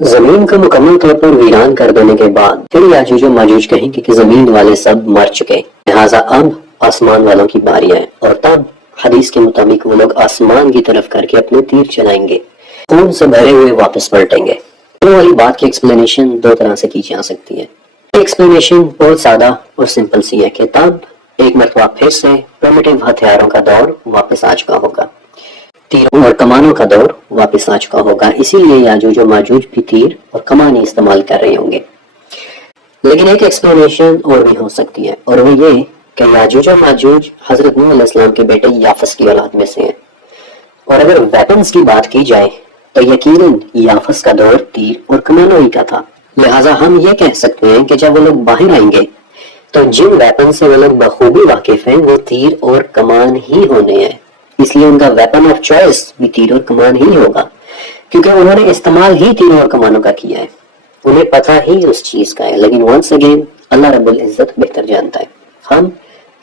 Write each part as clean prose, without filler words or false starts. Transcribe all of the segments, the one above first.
زمین کو مکمل طور پر ویران کر دینے کے بعد پھر یاجوج و ماجوج کہیں گے کہ زمین والے سب مر چکے، لہٰذا اب آسمان والوں کی باری ہے، اور تب حدیث کے مطابق وہ لوگ آسمان کی طرف کر کے اپنے تیر چلائیں گے، خون سے بھرے ہوئے واپس پلٹیں گے۔ یہ والی بات کی ایکسپلینیشن دو طرح سے کی جا سکتی ہے۔ ایکسپلینیشن بہت سادہ اور سمپل سی ہے کہ تب ایک مرتبہ پھر سے پریمیٹیو ہتھیاروں کا دور واپس آ چکا ہوگا، تیروں اور کمانوں کا دور واپس آ چکا ہوگا، اسی لیے یاجوج و ماجوج بھی تیر اور کمانیں استعمال کر رہے ہوں گے۔ لیکن ایک ایکسپلینیشن اور بھی ہو سکتی ہے، اور وہ یہ کہ یاجوج و ماجوج حضرت نوح علیہ السلام کے بیٹے یافس کی اولاد میں سے ہیں، اور اگر ویپنز کی بات کی جائے تو یقیناً یافس کا دور تیر اور کمانوں ہی کا تھا، لہٰذا ہم یہ کہہ سکتے ہیں کہ جب وہ لوگ باہر آئیں گے تو جن ویپن سے وہ لوگ بخوبی واقف ہیں وہ تیر اور کمان ہی ہونے ہیں، اس لیے ان کا ویپن آف چوائس بھی تیر اور کمان ہی ہوگا، کیونکہ انہوں نے استعمال ہی تیروں اور کمانوں کا کیا ہے، انہیں پتہ ہی اس چیز کا ہے۔ لیکن ونس اگین اللہ رب العزت بہتر جانتا ہے، ہم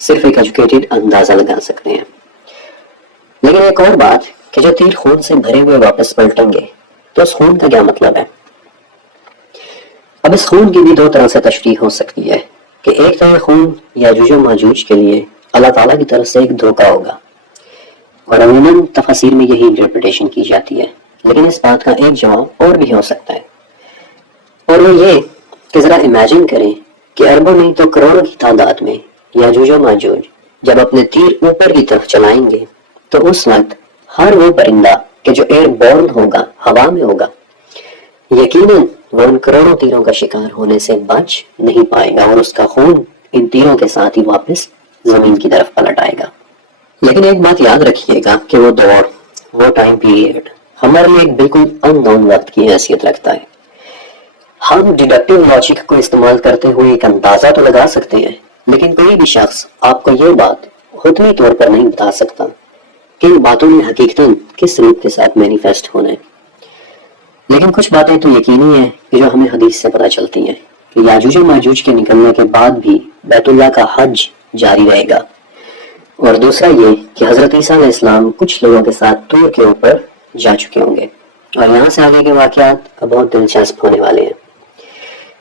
صرف ایک ایجوکیٹڈ اندازہ لگا سکتے ہیں۔ لیکن ایک اور بات کہ جو تیر خون سے بھرے ہوئے واپس پلٹیں گے تو اس خون کا کیا مطلب ہے؟ اب اس خون کی بھی دو طرح سے تشریح ہو سکتی ہے کہ ایک طرح خون یاجوج و ماجوج کے لیے اللہ تعالیٰ کی طرف سے ایک دھوکہ ہوگا، اور عموماً تفاسیر میں یہی انٹرپریٹیشن کی جاتی ہے، لیکن اس بات کا ایک جواب اور بھی ہو سکتا ہے، اور وہ یہ کہ ذرا امیجن کریں کہ اربوں نہیں تو کروڑوں کی تعداد میں یاجوج و ماجوج جب اپنے تیر اوپر کی طرف چلائیں گے تو اس وقت ہر وہ پرندہ کہ جو ایئر بورن ہوگا، ہوا میں ہوگا، یقیناً وہ ان کروڑوں تیروں کا شکار ہونے سے بچ نہیں پائے گا، اور اس کا خون ان تیروں کے ساتھ ہی واپس زمین کی طرف پلٹ آئے گا۔ لیکن ایک بات یاد رکھیے گا کہ وہ دور، وہ ٹائم پیریڈ ہمارے لیے ایک بالکل ان نون وقت کی حیثیت رکھتا ہے۔ ہم ڈیڈکٹیو لاجک کو استعمال کرتے ہوئے ایک اندازہ تو لگا سکتے ہیں، لیکن کوئی بھی شخص آپ کو یہ بات حتمی طور پر نہیں بتا سکتا کہ ان باتوں نے حقیقتاً کس روپ کے ساتھ مینیفیسٹ ہونا ہے۔ لیکن کچھ باتیں تو یقینی ہیں کہ جو ہمیں حدیث سے پتہ چلتی ہیں کہ یاجوج و ماجوج کے نکلنے کے بعد بھی بیت اللہ کا حج جاری رہے گا، اور دوسرا یہ کہ حضرت عیسیٰ علیہ السلام کچھ لوگوں کے ساتھ طور کے اوپر جا چکے ہوں گے، اور یہاں سے آگے کے واقعات اب بہت دلچسپ ہونے والے ہیں،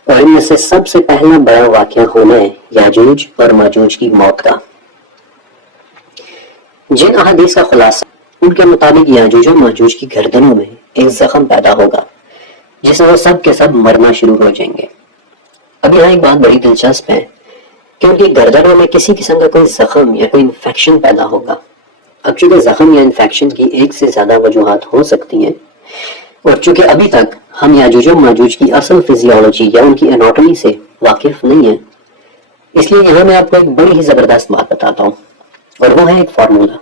اور ان میں سے سب سے پہلا بڑا واقعہ ہونا ہے یاجوج اور ماجوج کی موت کا۔ جن احادیث کا خلاصہ ان کے مطابق یاجوج و ماجوج کی گردنوں میں ایک زخم پیدا ہوگا جس میں وہ سب کے سب مرنا شروع ہو جائیں گے۔ اب یہاں ایک بات بڑی دلچسپ ہے کہ ان کی گردنوں میں کسی قسم کا کوئی زخم یا کوئی انفیکشن پیدا ہوگا۔ اب چونکہ زخم یا انفیکشن کی ایک سے زیادہ وجوہات ہو سکتی ہیں، اور چونکہ ابھی تک ہم یاجوج و ماجوج کی اصل فزیولوجی یا ان کی اناٹومی سے واقف نہیں ہیں، اس لیے یہاں میں آپ کو ایک بڑی ہی زبردست بات بتاتا ہوں، اور وہ ہے ایک فارمولا۔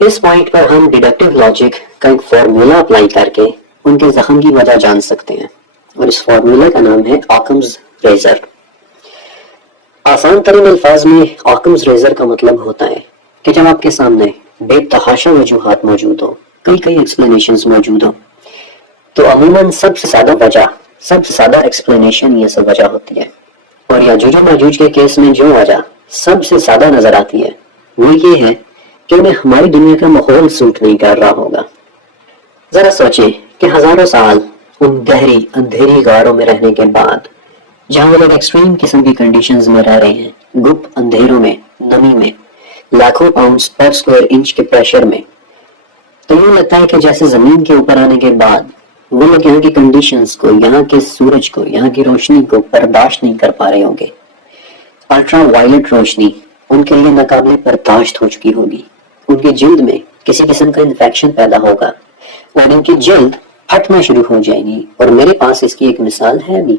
اس پوائنٹ پر ہم ڈیڈکٹیو لاجک کا ایک فارمولا اپلائی کر کے ان کے زخم کی وجہ جان سکتے ہیں، اور اس فارمولا کا نام ہے آکمز ریزر۔ آسان ترین الفاظ میں آکمز ریزر کا مطلب ہوتا ہے کہ جب آپ کے سامنے بے تحاشا وجوہات موجود ہو، کئی ایکسپلینیشنز موجود ہوں، تو عموماً سب سے زیادہ وجہ، سب سے زیادہ ایکسپلینیشن یہ سب وجہ ہوتی ہے، اور یاجوج و ماجوج کے کیس میں جو وجہ سب سے زیادہ نظر آتی ہے وہ یہ ہے کہ انہیں ہماری دنیا کا ماحول سوٹ نہیں کر رہا ہوگا۔ ذرا سوچیں کہ ہزاروں سال ان گہری اندھیری غاروں میں رہنے کے بعد جہاں وہ لوگ ایکسٹریم قسم کی کنڈیشنز میں رہ رہے ہیں، گپ اندھیروں میں، نمی میں، لاکھوں پاؤنڈز پر اسکوائر انچ کے پریشر میں، تو یوں لگتا ہے کہ جیسے زمین کے اوپر آنے کے بعد وہ لوگ یہاں کی کنڈیشنز کو، یہاں کے سورج کو، یہاں کی روشنی کو برداشت نہیں کر پا رہے ہوں گے۔ الٹرا وائلٹ روشنی ان کے لیے ناقابل برداشت ہو چکی ہوگی، ان کی جلد میں کسی قسم کا انفیکشن پیدا ہوگا، اور ان کی جلد پھٹنا شروع ہو جائے گی، اور میرے پاس اس کی ایک مثال ہے بھی۔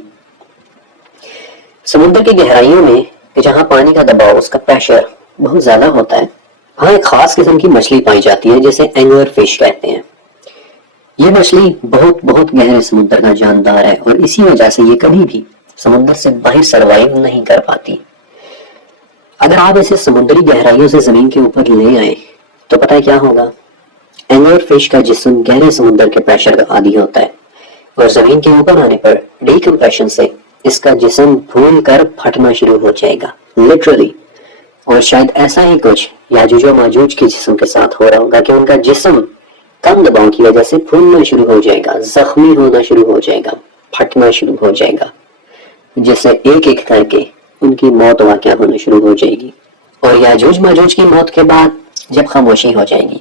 سمندر کی گہرائیوں میں جہاں پانی کا دباؤ، اس کا پریشر بہت زیادہ ہوتا ہے، وہاں ایک خاص قسم کی مچھلی پائی جاتی ہے جسے اینگلر فش کہتے ہیں۔ یہ مچھلی بہت گہرے سمندر کا جاندار ہے، اور اسی وجہ سے یہ کبھی بھی سمندر سے باہر سروائیو نہیں کر پاتی۔ اگر آپ اسے سمندری گہرائیوں سے زمین کے اوپر لے آئیں تو پتہ کیا ہوگا؟ اینگلر فش کا جسم گہرے سمندر کے پریشر کا عادی ہوتا ہے، اور زمین کے اوپر آنے پر ڈی کمپریشن سے اس کا جسم پھول کر پھٹنا شروع ہو جائے گا، لٹرلی۔ اور شاید ایسا ہی کچھ یاجوج و ماجوج کے جسم کے ساتھ ہو رہا ہوگا کہ ان کا جسم کم دباؤ کی وجہ سے پھولنا شروع ہو جائے گا، زخمی ہونا شروع ہو جائے گا، پھٹنا شروع ہو جائے گا، جس سے ایک ایک کر کے ان کی موت واقع ہونا شروع ہو جائے گی۔ اور یاجوج ماجوج کی موت کے بعد جب خاموشی ہو جائے گی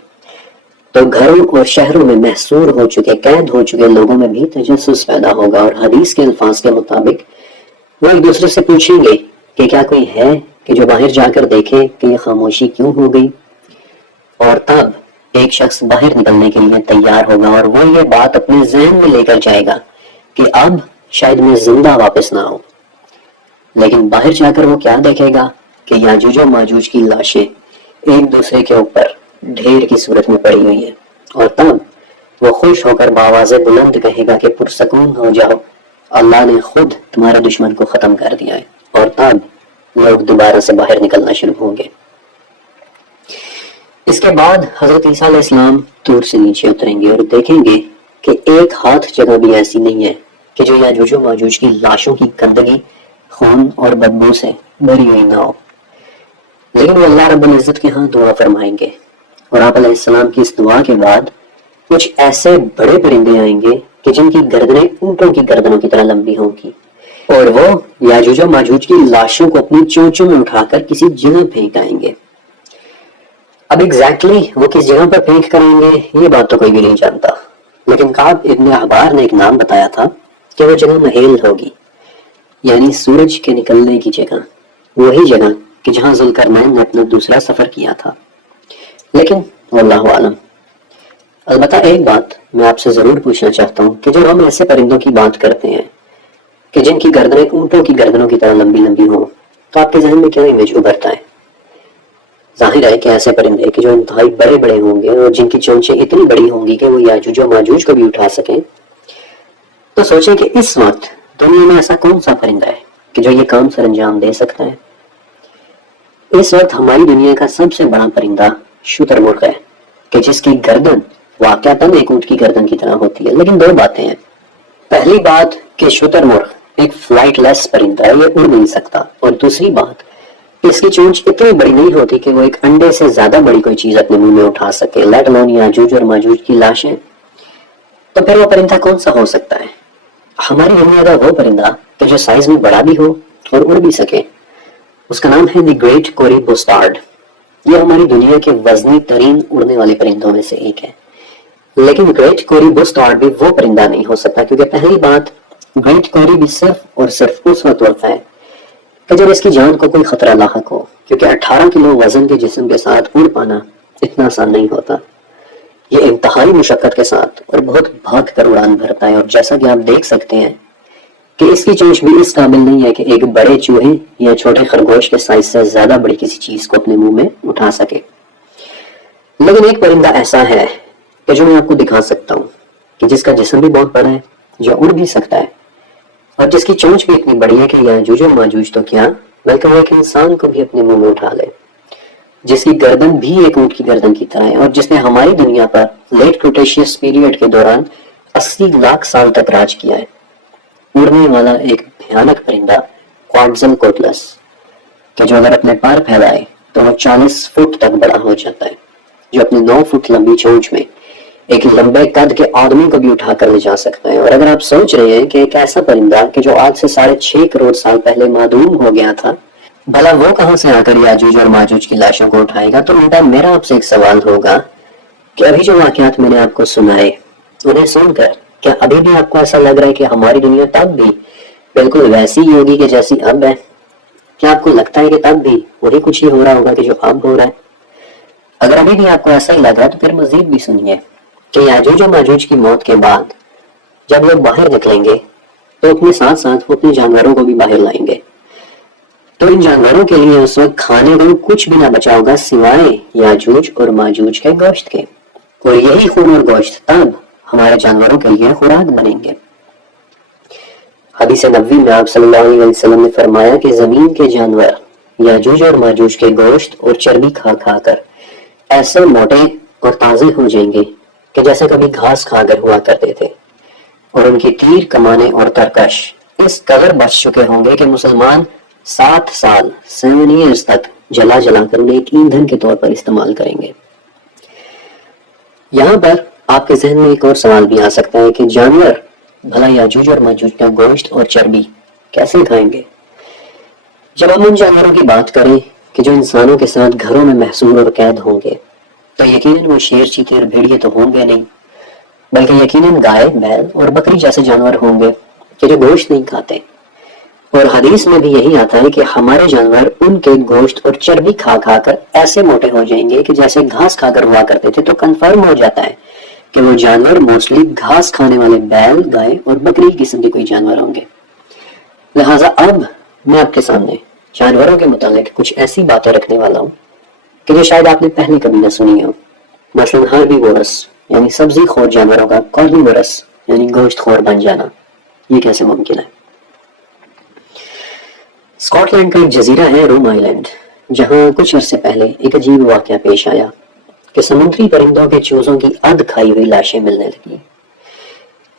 تو گھروں اور شہروں میں محصور ہو چکے، قید ہو چکے لوگوں میں بھی تجسس پیدا ہوگا، اور حدیث کے الفاظ کے مطابق وہ ایک دوسرے سے پوچھیں گے کہ کیا کوئی ہے کہ جو باہر جا کر دیکھے کہ یہ خاموشی کیوں ہو گئی، اور تب ایک شخص باہر نکلنے کے لیے تیار ہوگا اور وہ یہ بات اپنے ذہن میں لے کر جائے گا کہ اب شاید میں زندہ واپس نہ آؤں، لیکن باہر جا کر وہ کیا دیکھے گا کہ یاجوج و ماجوج کی لاشیں ایک دوسرے کے اوپر ڈھیر کی صورت میں پڑی ہوئی ہیں، اور تب وہ خوش ہو کر بآواز بلند کہے گا کہ پرسکون ہو جاؤ، اللہ نے خود تمہارے دشمن کو ختم کر دیا ہے، اور تب لوگ دوبارہ سے باہر نکلنا شروع ہوں گے۔ اس کے بعد حضرت عیسیٰ علیہ السلام طور سے نیچے اتریں گے اور دیکھیں گے کہ ایک ہاتھ جگہ بھی ایسی نہیں ہے کہ جو یاجوج و ماجوج کی لاشوں کی گندگی، خون اور بدبو سے بھری ہوئی نہ ہو، لیکن وہ اللہ رب العزت کے ہاں دعا فرمائیں گے، اور آپ علیہ السلام کی اس دعا کے بعد کچھ ایسے بڑے پرندے آئیں گے کہ جن کی گردنیں اونٹوں کی گردنوں کی طرح لمبی ہوں گی، اور وہ یاجوج و ماجوج کی لاشوں کو اپنی چونچوں میں اٹھا کر کسی جگہ پھینک آئیں گے۔ اب ایگزیکٹلی وہ کس جگہ پر پھینک کریں گے یہ بات تو کوئی بھی نہیں جانتا، لیکن کعب ابن احبار نے ایک نام بتایا تھا کہ وہ جگہ محل ہوگی، یعنی سورج کے نکلنے کی جگہ، وہی جگہ کہ جہاں ذوالقرنین نے اپنا دوسرا سفر کیا تھا۔ لیکن واللہ عالم، البتہ ایک بات میں آپ سے ضرور پوچھنا چاہتا ہوں کہ جب ہم ایسے پرندوں کی بات کرتے ہیں کہ جن کی گردنیں اونٹوں کی گردنوں کی طرح لمبی لمبی ہوں، تو آپ کے ذہن میں کیا امیج ابھرتا ہے؟ ظاہر ہے کہ ایسے پرندے کہ جو انتہائی بڑے بڑے ہوں گے اور جن کی چونچیں اتنی بڑی ہوں گی کہ وہ یاجوج و ماجوج کو بھی اٹھا سکیں۔ تو سوچیں کہ اس وقت دنیا میں ایسا کون سا پرندہ ہے کہ جو یہ کام سر انجام دے سکتا ہے؟ اس وقت ہماری دنیا کا سب سے بڑا پرندہ شتر مرغ ہے کہ جس کی گردن واقعتاً ایک اونٹ کی گردن کی طرح ہوتی ہے، لیکن دو باتیں ہیں۔ پہلی بات کہ شتر مرغ ایک فلائٹ لیس پرندہ ہے، یہ اڑ نہیں سکتا، اور دوسری بات اس کی چونچ اتنی بڑی نہیں ہوتی کہ وہ ایک انڈے سے زیادہ بڑی کوئی چیز اپنے منہ میں اٹھا سکے، لیٹ الون یاجوج اور ماجوج کی لاشیں۔ تو پھر وہ پرندہ کون سا ہو سکتا ہے؟ ہماری دنیا کا وہ پرندہ کہ جو سائز میں بڑا بھی ہو اور اڑ بھی سکے، اس کا نام ہے دی گریٹ کوری بسٹارڈ۔ یہ ہماری دنیا کے وزنی ترین اڑنے والے پرندوں میں سے ایک ہے، لیکن گریٹ کوری بسٹارڈ بھی وہ پرندہ نہیں ہو سکتا، کیونکہ پہلی بات گریٹ کوری بھی صرف اور صرف اس وقت اڑتا ہے کہ جب اس کی جان کو کوئی خطرہ لاحق ہو، کیونکہ 18 کلو وزن کے جسم کے ساتھ اڑ پانا اتنا آسان نہیں ہوتا، یہ انتہائی مشقت کے ساتھ اور بہت بھاگ کر اڑان بھرتا ہے، اور جیسا کہ آپ دیکھ سکتے ہیں کہ اس کی چونچ بھی اس قابل نہیں ہے کہ ایک بڑے چوہے یا چھوٹے خرگوش کے سائز سے زیادہ بڑی کسی چیز کو اپنے منہ میں اٹھا سکے۔ لیکن ایک پرندہ ایسا ہے کہ جو میں آپ کو دکھا سکتا ہوں کہ جس کا جسم بھی بہت بڑا ہے، جو اڑ بھی سکتا ہے، اور جس کی چونچ بھی اتنی بڑی ہے کہ یاجوج و ماجوج تو کیا بلکہ وہ ایک انسان کو بھی اپنے منہ میں اٹھا لے، جس کی گردن بھی ایک اونٹ کی گردن کی طرح ہے، اور جس نے ہماری دنیا پر لیٹ کریٹیشیس پیریڈ کے دوران 80 لاکھ سال تک راج کیا ہے۔ اڑنے والا ایک بھیانک پرندہ کوادزل کوٹلس کہ جو اگر اپنے پار پھیلائے تو وہ 40 فٹ تک بڑا ہو جاتا ہے، جو اپنی 9 فٹ لمبی چونچ میں ایک لمبے قد کے آدمی کو بھی اٹھا کر لے جا سکتا ہے۔ اور اگر آپ سوچ رہے ہیں کہ ایک ایسا پرندہ کہ جو آج سے 6.5 کروڑ سال پہلے معدوم ہو گیا تھا، بھلا وہ کہاں سے آ کر یاجوج اور ماجوج کی لاشوں کو اٹھائے گا، تو الٹا میرا آپ سے ایک سوال ہوگا کہ ابھی جو واقعات میں نے آپ کو سنائے انہیں سن کر کیا ابھی بھی آپ کو ایسا لگ رہا ہے کہ ہماری دنیا تب بھی بالکل ویسی ہی ہوگی کہ جیسی اب ہے؟ کیا آپ کو لگتا ہے کہ تب بھی وہی کچھ ہی ہو رہا ہوگا کہ جو اب ہو رہا ہے؟ اگر ابھی بھی آپ کو ایسا ہی لگ رہا ہے تو پھر مزید بھی سنیے کہ یاجوج و ماجوج کی موت کے بعد جب لوگ باہر نکلیں گے تو اپنے ساتھ ساتھ وہ اپنے جانوروں کو بھی باہر لائیں گے، تو ان جانوروں کے لیے اس وقت کھانے کو کچھ بھی نہ بچا ہوگا سوائے یاجوج اور ماجوج کے گوشت کے، اور یہی خون اور گوشت تب ہمارے جانوروں کے لیے خوراک بنیں گے۔ حدیث نبوی میں آپ صلی اللہ علیہ وسلم نے فرمایا کہ زمین کے جانور یاجوج اور ماجوج کے گوشت اور چربی کھا کھا کر ایسے موٹے اور تازے ہو جائیں گے کہ جیسے کبھی گھاس کھا کر ہوا کرتے تھے، اور ان کی تیر کمانے اور ترکش اس قدر بچ چکے ہوں گے کہ مسلمان 7 سال 7 ایئرز تک جلا جلا کر انہیں ایک ایندھن کے طور پر استعمال کریں گے۔ یہاں پر آپ کے ذہن میں ایک اور سوال بھی آ سکتا ہے کہ جانور بھلا یاجوج اور ماجوج کا گوشت اور چربی کیسے کھائیں گے؟ جب ہم ان جانوروں کی بات کریں کہ جو انسانوں کے ساتھ گھروں میں محصور اور قید ہوں گے تو یقیناً وہ شیر، چیتے اور بھیڑیے تو ہوں گے نہیں، بلکہ یقیناً گائے، بیل اور بکری جیسے جانور ہوں گے کہ جو گوشت نہیں کھاتے۔ اور حدیث میں بھی یہی آتا ہے کہ ہمارے جانور ان کے گوشت اور چربی کھا کھا کر ایسے موٹے ہو جائیں گے کہ جیسے گھاس کھا کر ہوا کرتے تھے۔ تو کنفرم ہو جاتا ہے کہ وہ جانور موسٹلی گھاس کھانے والے بیل، گائے اور بکری قسم کے کوئی جانور ہوں گے۔ لہٰذا اب میں آپ کے سامنے جانوروں کے متعلق کچھ ایسی باتیں رکھنے والا ہوں کہ جو شاید آپ نے پہلے کبھی نہ سنی ہو۔ مثلاً ہربیورس یعنی سبزی خور جانوروں کا کارنیورس یعنی گوشت خور بن جانا، یہ کیسے ممکن ہے؟ اسکاٹ لینڈ کا ایک جزیرہ ہے روم آئی لینڈ، جہاں کچھ عرصے پہلے ایک عجیب واقعہ پیش آیا کہ سمندری پرندوں کے چوزوں کی ادھ کھائی ہوئی لاشیں ملنے لگی۔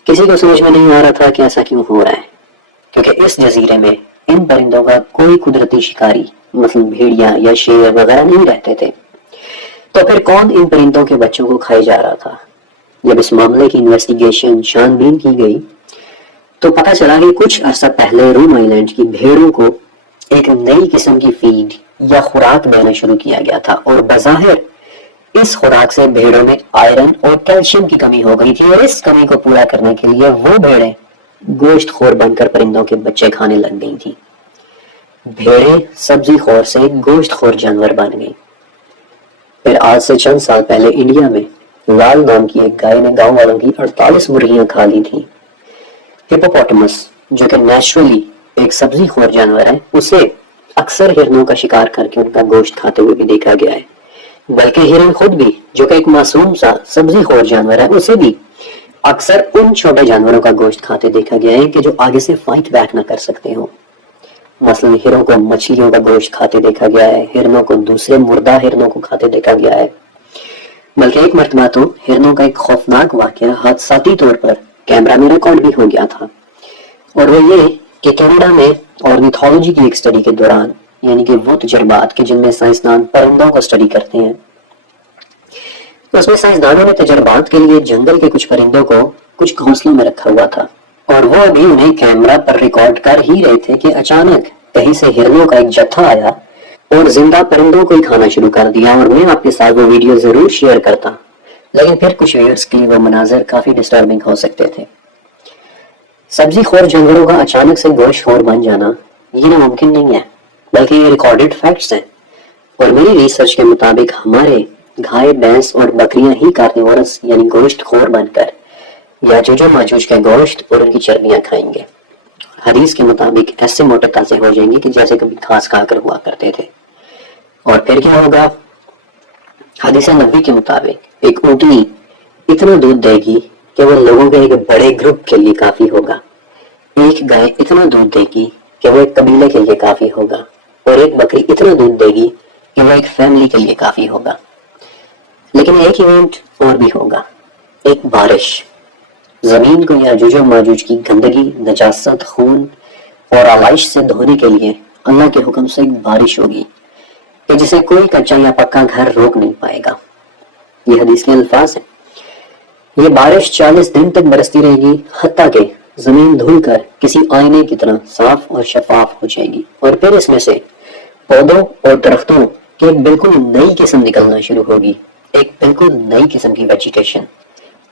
کسی کو سمجھ میں نہیں آ رہا تھا کہ ایسا کیوں ہو رہا ہے، کیونکہ اس جزیرے میں ان پرندوں کا کوئی قدرتی شکاری مثلا بھیڑیا یا شیر وغیرہ نہیں رہتے تھے، تو پھر کون ان پرندوں کے بچوں کو کھائے جا رہا تھا؟ جب اس معاملے کی انویسٹیگیشن چھان بین کی گئی تو پتہ چلا کہ کچھ عرصہ پہلے روم آئی لینڈ کی بھیڑوں کو ایک نئی قسم کی فیڈ یا خوراک دینا شروع کیا گیا تھا، اور بظاہر اس خوراک سے بھیڑوں میں آئرن اور کیلشیم کی کمی ہو گئی تھی، اور اس کمی کو پورا کرنے کے لیے وہ بھیڑیں گوشت خور بن کر پرندوں کے بچے کھانے لگ گئی تھی۔ بھیڑیں سبزی خور سے گوشت خور جانور بن گئی۔ پھر آج سے چند سال پہلے انڈیا میں لال نام کی ایک گائے نے گاؤں والوں کی 48 مرغیاں کھا لی تھیں۔ ہپوپوٹمس جو کہ نیچرلی ایک سبزی خور جانور ہے، اسے اکثر ہرنوں کا شکار کر کے ان کا گوشت کھاتے ہوئے بھی دیکھا گیا ہے، بلکہ ہرن خود بھی جو کہ ایک معصوم سا سبزی خور جانور ہے، اسے بھی اکثر ان چھوٹے جانوروں کا گوشت کھاتے دیکھا گیا ہے کہ جو آگے سے فائٹ بیک نہ کر سکتے ہوں۔ مثلا ہرنوں کو مچھلیوں کا گوشت کھاتے دیکھا گیا ہے، ہرنوں کو دوسرے مردہ ہرنوں کو کھاتے دیکھا گیا ہے، بلکہ ایک مرتبہ تو ہرنوں کا ایک خوفناک واقعہ حادثاتی طور پر کیمرہ میں ریکارڈ بھی ہو گیا تھا، اور وہ یہ کہ کینیڈا میں اورنیتھولوجی کی ایک سٹڈی کے دوران، یعنی کہ وہ تجربات کہ جن میں سائنسدان پرندوں کو سٹڈی کرتے ہیں، اس میں سائنسدانوں نے تجربات کے لیے جنگل کے کچھ پرندوں کو کچھ گھونسلوں میں رکھا ہوا تھا، اور وہ ابھی انہیں کیمرہ پر ریکارڈ کر ہی رہے تھے کہ اچانک کہیں سے ہرنوں کا ایک جتھا آیا اور زندہ پرندوں کو ہی کھانا شروع کر دیا۔ اور میں آپ کے ساتھ وہ ویڈیو ضرور شیئر کرتا، لیکن پھر کچھ ویئرز کے لیے وہ مناظر کافی ڈسٹربنگ ہو سکتے تھے۔ سبزی خور جانوروں کا اچانک سے گوشت خور بن جانا یہ ناممکن نہیں ہے، بلکہ یہ ریکارڈڈ فیکٹس ہیں، اور میری ریسرچ کے مطابق ہمارے گائے، بھینس اور بکریاں ہی کارنیورس یعنی گوشت خور بن کر یاجوج و ماجوج کا گوشت اور ان کی چربیاں کھائیں گے۔ حدیث کے مطابق ایسے موٹے تازے ہو جائیں گے کہ جیسے کبھی گھاس کھا کر ہوا کرتے تھے۔ اور پھر کیا ہوگا؟ حدیث نبوی کے مطابق ایک اونٹنی اتنا دودھ دے گی کہ وہ لوگوں کے ایک بڑے گروپ کے لیے کافی ہوگا۔ ایک گائے اتنا دودھ دے گی کہ وہ ایک قبیلے کے لیے کافی ہوگا، اور ایک بکری اتنا دودھ دے گی کہ وہ ایک فیملی کے لیے کافی ہوگا۔ لیکن ایک ایونٹ اور بھی ہوگا، ایک بارش۔ زمین کو یاجوج و ماجوج کی گندگی، نجاست، خون اور آلائش سے دھونے کے لیے اللہ کے حکم سے ایک بارش ہوگی کہ جسے کوئی کچا یا پکا گھر روک نہیں پائے گا۔ یہ حدیث کے الفاظ ہیں۔ یہ بارش 40 دن تک برستی رہے گی، حتیٰ کہ زمین دھل کر کسی آئینے کی طرح صاف اور شفاف ہو جائے گی، اور پھر اس میں سے پودوں اور درختوں کی ایک بالکل نئی قسم نکلنا شروع ہوگی، ایک بالکل نئی قسم کی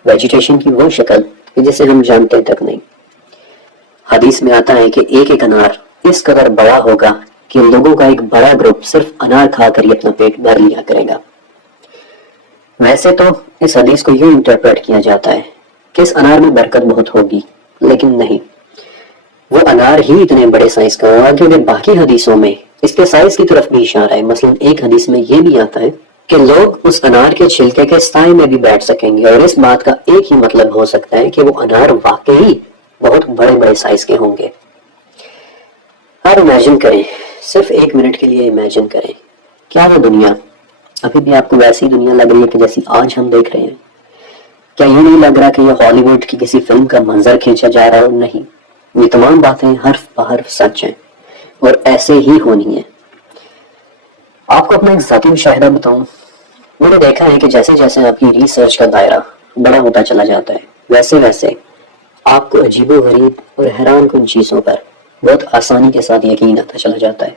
ویجیٹیشن کی وہ شکل کہ جسے ہم جانتے تک نہیں۔ حدیث میں آتا ہے کہ ایک ایک انار اس قدر بڑا ہوگا کہ لوگوں کا ایک بڑا گروپ صرف انار کھا کر ہی اپنا پیٹ بھر لیا کرے گا۔ ویسے تو اس حدیث کو یوں انٹرپریٹ کیا جاتا ہے کہ اس انار میں برکت بہت ہوگی، لیکن نہیں، وہ انار ہی اتنے بڑے سائز کا ہوگا کیونکہ باقی حدیثوں میں اس کے سائز کی طرف بھی اشارہ ہے۔ مثلا ایک حدیث میں یہ بھی آتا ہے کہ لوگ اس انار کے چھلکے کے سائے میں بھی بیٹھ سکیں گے، اور اس بات کا ایک ہی مطلب ہو سکتا ہے کہ وہ انار واقعی بہت بڑے بڑے سائز کے ہوں گے۔ آپ امیجن کریں، صرف ایک منٹ کے لیے امیجن کریں، کیا وہ دنیا ابھی بھی آپ کو ویسی دنیا لگ رہی ہے کہ جیسی آج ہم دیکھ رہے ہیں؟ کیا یہ نہیں لگ رہا کہ یہ ہالی ووڈ کی کسی فلم کا منظر کھینچا جا رہا ہو؟ نہیں، یہ تمام باتیں حرف بحرف سچ ہیں اور ایسے ہی ہونی ہیں۔ آپ کو اپنا ایک ذاتی مشاہدہ بتاؤں، میں نے دیکھا ہے کہ جیسے جیسے آپ کی ریسرچ کا دائرہ بڑا ہوتا چلا جاتا ہے، ویسے ویسے آپ کو عجیب و غریب اور حیران کن چیزوں پر بہت آسانی کے ساتھ یقین آتا چلا جاتا ہے۔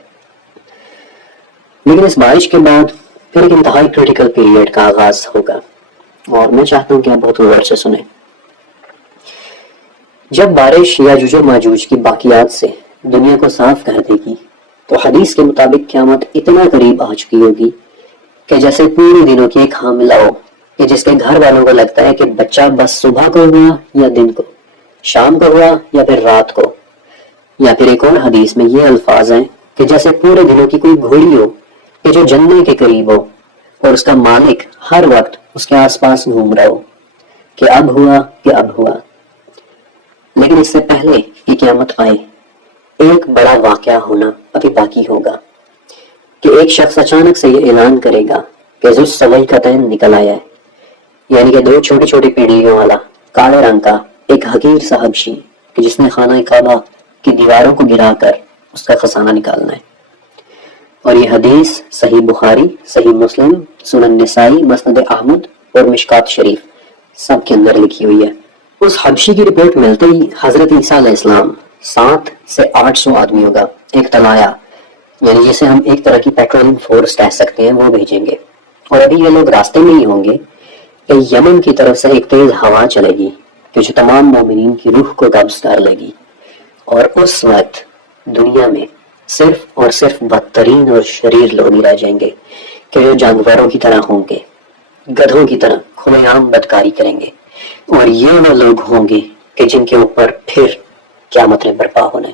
لیکن اس بارش کے بعد پھر ایک انتہائی کریٹیکل پیریڈ کا آغاز ہوگا، اور میں چاہتا ہوں کہ آپ بہت غور سے سنیں۔ جب بارش یاجوج و ماجوج کی باقیات سے دنیا کو صاف کر دے گی تو حدیث کے مطابق قیامت اتنا قریب آ چکی ہوگی کہ جیسے پورے دنوں کی ایک حاملہ ہو کہ جس کے گھر والوں کو لگتا ہے کہ بچہ بس صبح کو ہوا یا دن کو، شام کو ہوا یا پھر رات کو۔ یا پھر ایک اور حدیث میں یہ الفاظ ہیں کہ جیسے پورے دنوں کی کوئی گھوڑی ہو کہ جو جننے کے قریب ہو اور اس کا مالک ہر وقت اس کے آس پاس گھوم رہا ہو کہ اب ہوا کہ اب ہوا۔ لیکن اس سے پہلے کہ قیامت آئے ایک بڑا واقعہ ہونا ابھی باقی ہوگا کہ ایک شخص اچانک سے یہ اعلان کرے گا کہ ذو السویقتین نکل آیا ہے، یعنی کہ دو چھوٹی چھوٹی پیڑھیوں والا کالے رنگ کا ایک حقیر سا حبشی کہ جس نے خانہ کعبہ کی دیواروں کو گرا کر اس کا خزانہ نکالنا ہے۔ اور یہ حدیث صحیح بخاری، صحیح مسلم، سنن نسائی، مسند احمد اور مشکات شریف سب کے اندر لکھی ہوئی ہے۔ اس حبشی کی رپورٹ ملتے ہی حضرت عیسیٰ علیہ السلام 700 سے 800 آدمیوں کا ایک طلایہ، یعنی جسے ہم ایک طرح کی پیٹرولنگ فورس کہہ سکتے ہیں، وہ بھیجیں گے۔ اور ابھی یہ لوگ راستے میں ہی ہوں گے کہ یمن کی طرف سے ایک تیز ہوا چلے گی کہ جو تمام مومنین کی روح کو قبض کر لے گی، اور اس وقت دنیا میں صرف اور صرف بدترین اور شریر لوگ ہی رہ جائیں گے کہ جو جانوروں کی طرح ہوں گے، گدھوں کی طرح کھلے عام بدکاری کریں گے، اور یہ وہ لوگ ہوں گے کہ جن کے اوپر پھر قیامت نے برپا ہونا ہے۔